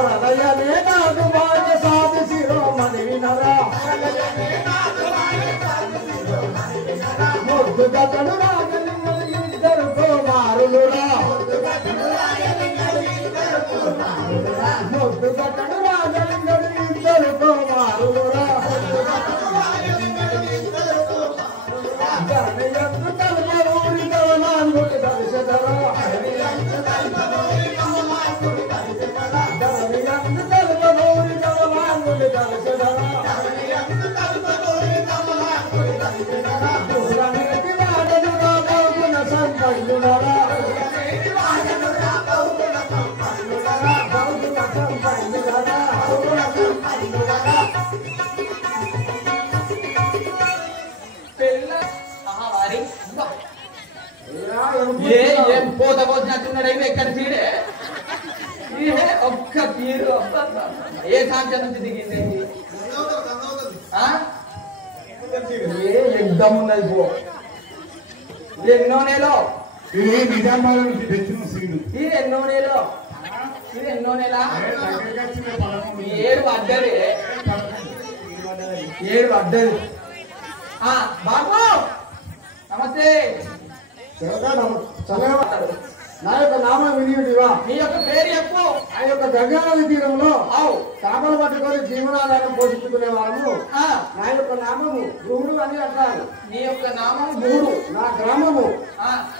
హృదయమే నాదు భాగ్య సాధి శిరోమణి వినరా ముద్దు గతడు రాజలింగడు ఇద్దరు కుమారులురా ముద్దు గతడు రాజలింగడు ఇద్దరు కుమారులురా ధరణియందు కల్పరూరి కవనాంగుడి దర్శనరా ధరణియందు కల్పరూరి కవనాంగుడి దర్శనరా దూరనేటి వాడను రాబోతున్న సంపన్నులరా ఏం పోత పోసినట్టున్నాడు ఎక్కడ తీరే ఒక్క తీరు ఏ సాంఖ్య నుంచి దిగింది యుద్ధం ఉన్నది పో ఎన్నో నెలో నిజామాబాద్ నుంచి తెచ్చిన సీడు ఇది ఎన్నో నెలో ఇది ఎన్నో నెల 7 అడ్డది 7 అడ్డది బాబు నమస్తే నా యొక్క నామం వినియుడివా మీ యొక్క పేరు చెప్పు ఆ యొక్క గంగానది తీరంలో చేపలు పట్టుకొని జీవనాధారం పోషించుకునే వాళ్ళము నా యొక్క నామము గురుడు అని అంటారు నీ యొక్క నామం గురుడు నా గ్రామము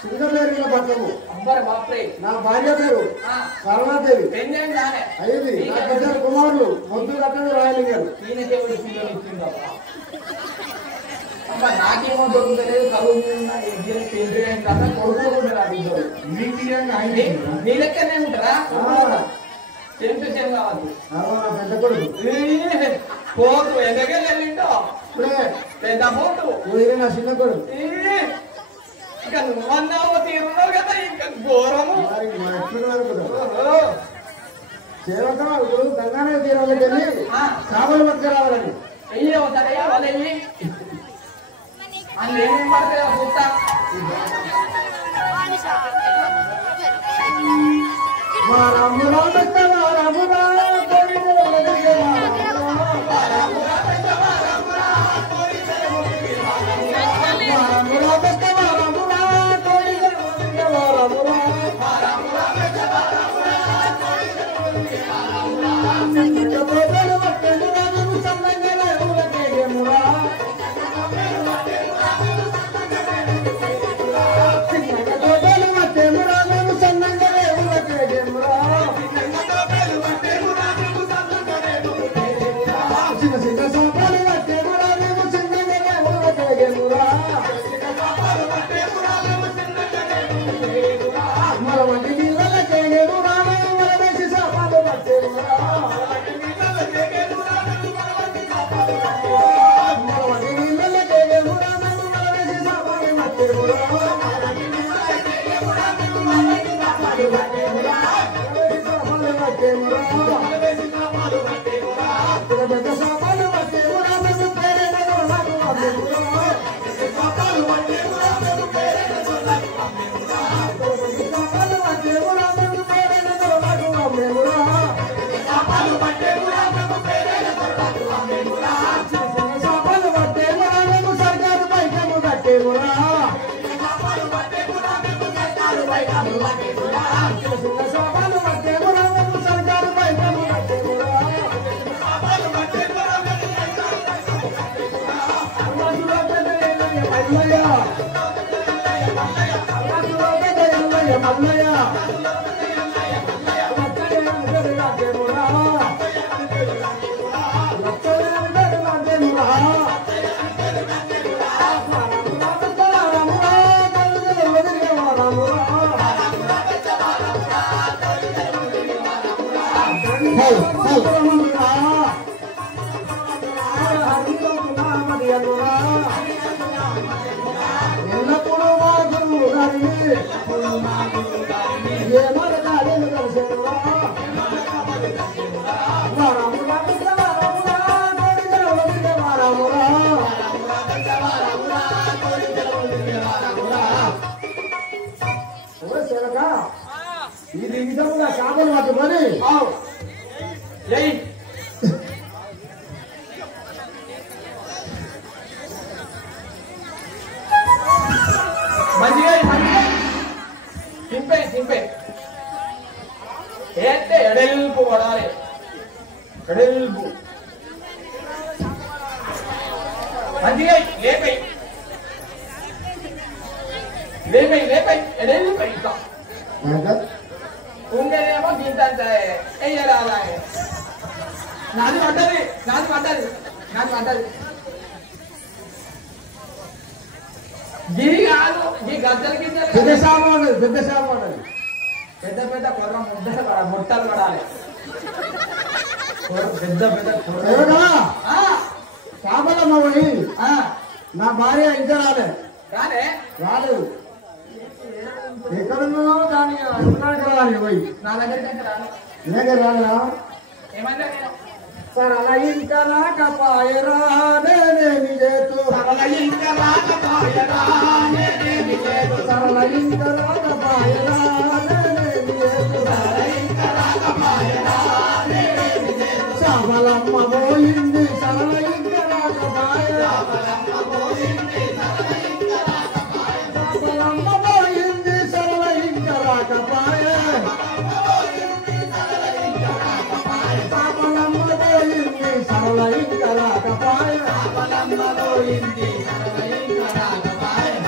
సింగపేరిన పట్టము అంబర్ బాప్రే నా భార్య పేరు కరుణాదేవి పెళ్ళేందానే అయ్యింది నా ఇద్దరు కుమారులు మొద్దు కట్టడు రాయలింగారు ఈయనకేమిటి పిల్లలు ఇచ్చిందా నాకేమో దొరుకుతలేదు కరువు కొడుకులు కూడా నీ లెక్కనే ఉంటారా చెంటు చెంగు కావాలి పెద్ద కొడుకు పోతు ఎంతకెళ్ళి వెళ్ళిండో పెద్ద పోతు నా చిన్న కొడుకు ఇక నువ్వన్నావు తీరున్నావు కదా ఇంకా ఘోరము చేరతాడు గంగానది తీరంలోకి వెళ్ళి చేపలు పట్టుకురావాలని వెయ్యి అవుతారయ్యా వాళ్ళు వెళ్ళి అందులో ఏమేమి పడతాయో చూస్తా ఇది విధంగా చేపలు పట్టుకొని ఏయ్ మంచిగా చింపే ఏంటే ఎడల్పు పడాలి ఎడల్పు మంచిగా లేపై ఎడల్పు ఇంకా ఉంగేమో దీంత వెయ్యరాదా నాది పడ్డది గిరి కాదు ఈ గద్దలు పెద్ద సామాను పెద్ద కొర్ర ముట్టలు పడాలి పెద్ద సామలమ్మని నా భార్య ఇంకా రాలేదు ఎక్కడున్నావు దాని అనుకున్నానికి రాలి పోయి నా దగ్గరికి రాలేదా ఏమన్నా సరళ ఇంకా రాకపాయరా నేనేమి చేతు సరళ ఇంకా రాకపాయరా నేనేమి చేతు సామలమ్మ పోయింది సరళ ఇంకా రాకపాయ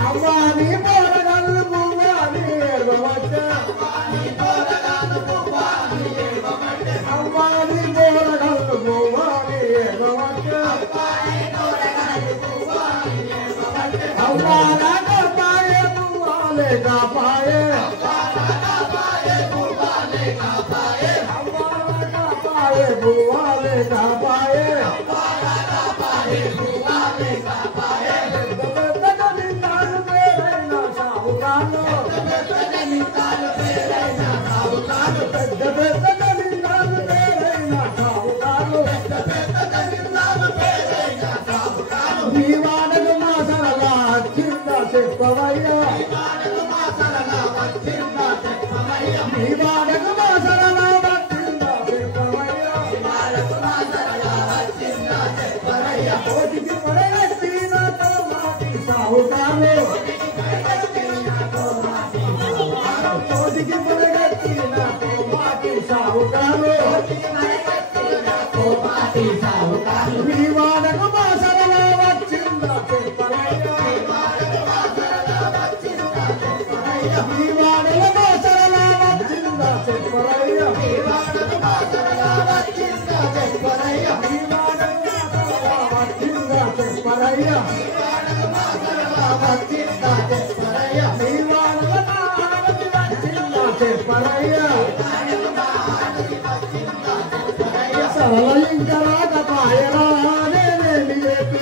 అమ్మాని పోరగాళ్ళు పువ్వాని ఏడవబట్టే అమ్మాని పోరగాళ్ళు పువ్వాని ఏడవబట్టే అమ్మానా కాపాయే పువ్వాలే కాపాయే అమ్మానా కాపాయే పువ్వాలే కాపాయే నీవాడను మా సరళా చిన్న చెప్పవయ్యా నీవాడను మా సరళా వచ్చిందా చెప్పవయ్యా కోటికి పడగట్టి నాతో మాటి సాగుతాను కోటికి పడగట్టి నాతో మాటి సాగుతాను నీవాడను మా సరళా వచ్చిందా చెప్పవయ్యా నీవాడను మా సరళా వచ్చిందా చెప్పవయ్యా సరళ ఇంకా రాకపాయరా నేనేమి చేతు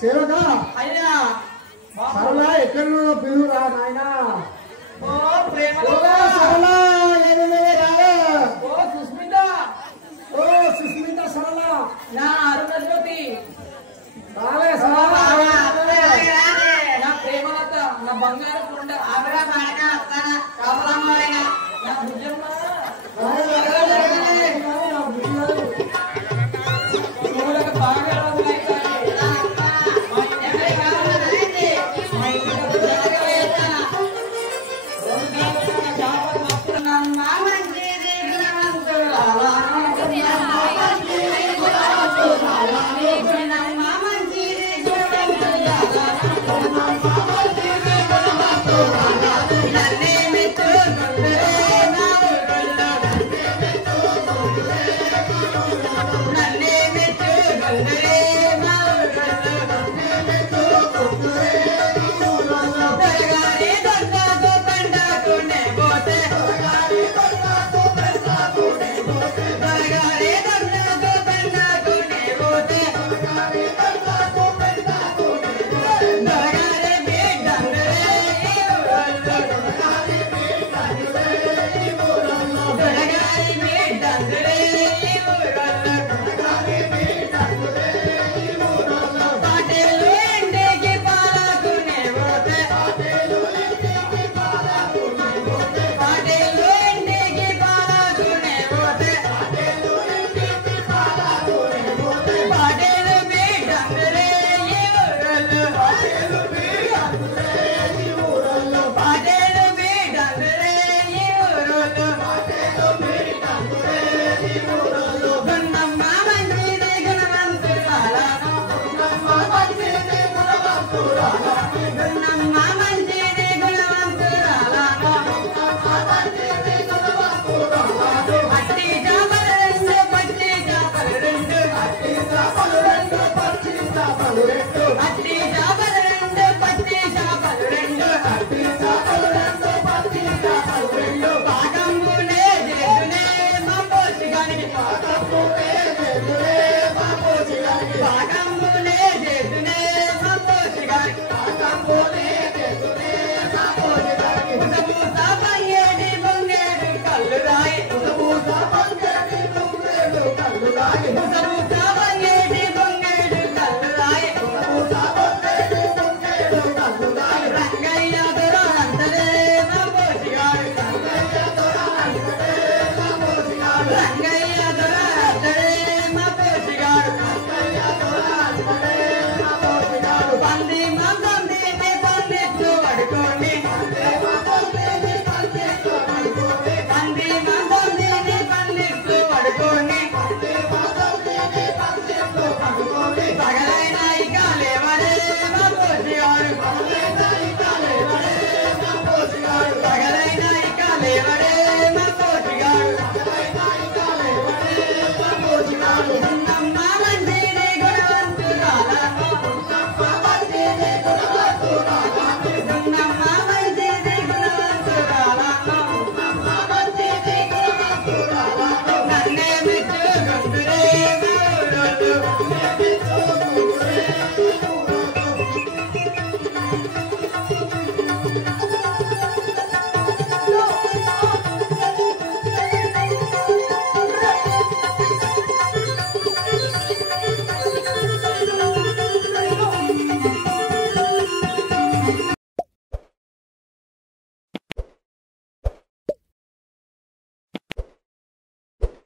సేవగా అయ్యా సరళ ఎక్కడున్నా పిలువురా నాయనా ఓ ప్రేమ సరళ ఏమిరా ఓ సుస్మిత ఓ సుస్మిత సరళ నా అరుణజ్యోతి రాలే సరళ నా ప్రేమలత నా బంగారు కొండ ఆగ్రా నా భుజమ్మ బాగా రోజులైతే గున్నమ్మ మంచిది గుణవంతురాలను అట్టి చేపలు రెండు పట్టి చేపలు రెండు అట్టి చేపలు రెండు పట్టి చేపలు రెండు పాకంబునే చేతునే మా పోషిగానికి పాకంబునే చేతునే మా పోషిగానికి ఉసబూస బంగేడి బొంగేడు కళ్ళు రాయి ఉసబూస